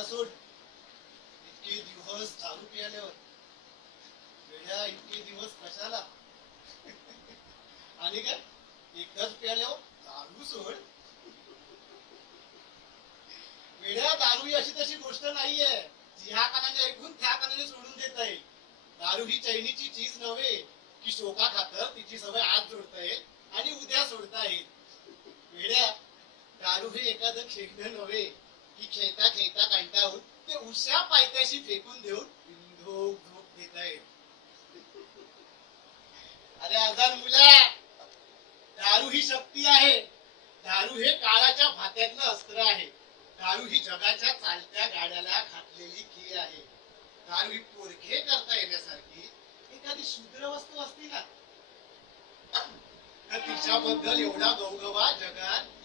आता सोड इतके दिवस दारू पियाल्यावर वेड्या इतके दिवस कशाला? आणि काय? एकदाच पियाल्यावर दारू सोड. वेड्या दारू ही अशी तशी गोष्ट नाहीये जी ह्या कानाने ऐकून त्या कानाने सोडून देता येईल. दारू ही चैनीची चीज नव्हे की शोका खातर तिची सवय आज जोडता येईल आणि उद्या सोडता येईल. वेड्या दारू हे एखादं खेळणं नव्हे ती खेळता खेळता कंटाळून ते उशा पायथ्याशी फेकून देऊन बिंदोक झोप घेता येईल अरे आजार मुला दारू ही शक्ती आहे. दारू हे काळाच्या भात्यातलं अस्त्र आहे. दारू ही जगाच्या चालत्या गाड्याला घातलेली की आहे. दारू ही पोरखे करता येण्यासारखी एखादी शूद्र वस्तू असती ना. तिच्याबद्दल एवढा गौगवा जगात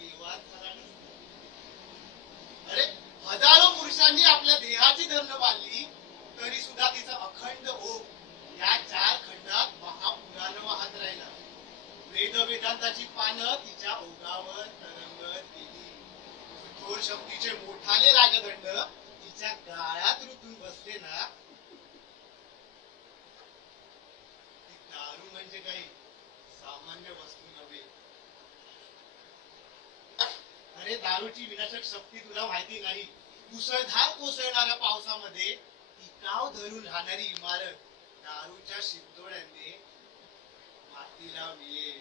अरे हजारो पुरुषांनी आपल्या देहाची धरण बांधली तरी सुद्धा तिचा अखंड ओघ या चार खंडात महापुराण वाहत राहिला. वेद वेदांताची पानं तिच्या ओघावर तरंगत गेली. थोर शक्तीचे मोठाले रागदंड तिच्या गाळ्यात रुतून बसले ना. दारू म्हणजे काही? सामान्य वस्तू नव्हे अरे दारूची विनाशक शक्ती तुला माहिती नाही. मुसळधार कोसळणाऱ्या पावसामध्ये टिकाव धरून राहणारी इमारत दारूच्या शिंदोड्याने मातीला मिळेल.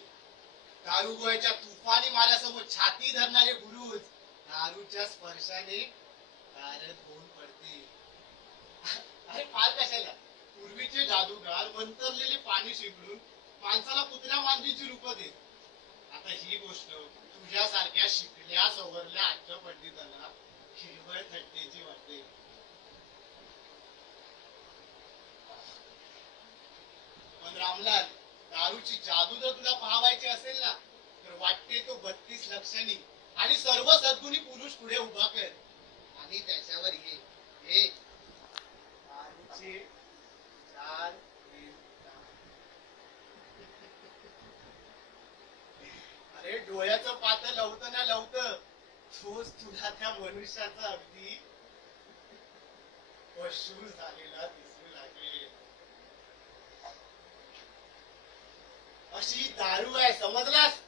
दारुगोळ्याच्या तुफानी माऱ्यासमोर छाती धरणारे गुरुज दारूच्या स्पर्शाने कारत होऊन पडते अरे फार कशाला? पूर्वीचे जादूगार मंतरलेले पाणी शिंपडून माणसाला कुत्र्या मांजरीची रूप देत. आता गोष्ट तुझ्यासारख्या शिकल्या सवरल्या आजच्या पंडितांना हिरवळ थट्टेची वाटते. पण रामलाल दारूची जादू जर तुला पाहावायची असेल ना तर वाटते तो बत्तीस लक्षणी आणि सर्व सद्गुणी पुरुष पुढे उभा कर. आणि त्याच्यावर ये हे दारूचे चार वेद. अरे डोळ्याचं पात लवत ना लवत. तोच तुला त्या मनुष्याचा अगदी पशु झालेला दिसू लागेल. अशी दारू आहे समजलास?